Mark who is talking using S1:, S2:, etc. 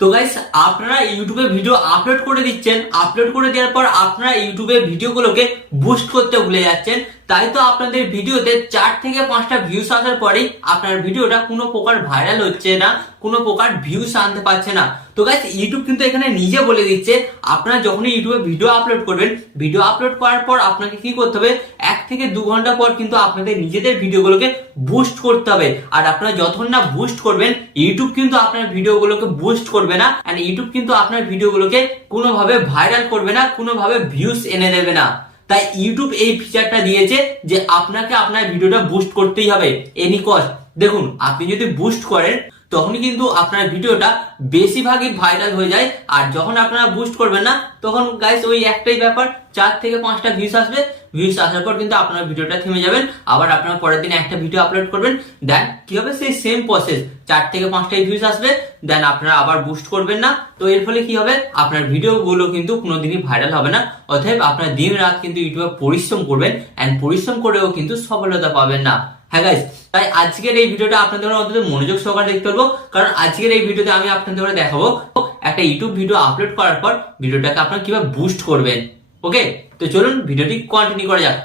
S1: তো গাইস আপনারা ইউটিউবে ভিডিও আপলোড করে দিচ্ছেন। আপলোড করে দেওয়ার পর আপনারা ইউটিউবে ভিডিওগুলোকে বুস্ট করতে ভুলে যাচ্ছেন। তাই তো আপনাদের ভিডিওতে চার থেকে পাঁচটা ভিউস আসার পরেই আপনার ভিডিওটা কোনো প্রকার ভাইরাল হচ্ছে না, কোনো প্রকার ভিউস আনতে পারছে না। তো গাইস ইউটিউব কিন্তু এখানে নিজে বলে দিচ্ছে, আপনারা যখনই ইউটিউবে ভিডিও আপলোড করবেন ভিডিও আপলোড করার পর আপনাকে কি করতে হবে, এক থেকে দু ঘণ্টা পর কিন্তু আপনাদের নিজেদের ভিডিওগুলোকে বুস্ট করতে হবে। আর আপনারা যতক্ষণ না বুস্ট করবেন ইউটিউব কিন্তু আপনার ভিডিওগুলোকে বুস্ট করবে না এন্ড ইউটিউব কিন্তু আপনার ভিডিওগুলোকে কোনোভাবে ভাইরাল করবে না, কোনোভাবে ভিউস এনে দেবে না। তাই ইউটিউব এই ফিচারটা দিয়েছে যে আপনাকে আপনার ভিডিওটা বুস্ট করতেই হবে। এনি কস্ট দেখুন, আপনি যদি বুস্ট করেন তখনই কিন্তু আপনার ভিডিওটা বেশিরভাগই ভাইরাল হয়ে যায়। আর যখন আপনারা বুস্ট করবেন না, তখন গাইস ওই একটাই ব্যাপার, চার থেকে পাঁচটা ভিউস আসবে। ভিউস আসার পর কিন্তু আপনার ভিডিওটা থেমে যাবেন। আবার আপনার পরের দিন একটা ভিডিও আপলোড করবেন। দেন কি হবে? সেই সেম প্রসেস চার থেকে পাঁচটাই ভিউস আসবে। দেন আপনারা আবার বুস্ট করবেন না। তো এর ফলে কি হবে? আপনার ভিডিওগুলো কিন্তু কোনোদিনই ভাইরাল হবে না। অতএব আপনার দিন রাত কিন্তু ইউটিউবে পরিশ্রম করবেন। অ্যান্ড পরিশ্রম করেও কিন্তু সফলতা পাবেন না। হ্যাঁ গাইস তাই আজকের এই ভিডিওটা আপনাদের অন্তত মনোযোগ সহকারে দেখতে পারব কারণ আজকের এই ভিডিওতে আমি আপনাদের দেখাবো, একটা ইউটিউব ভিডিও আপলোড করার পর ভিডিওটাকে আপনারা কীভাবে বুস্ট করবেন। ওকে তো চলুন ভিডিওটি কন্টিনিউ করা যাক।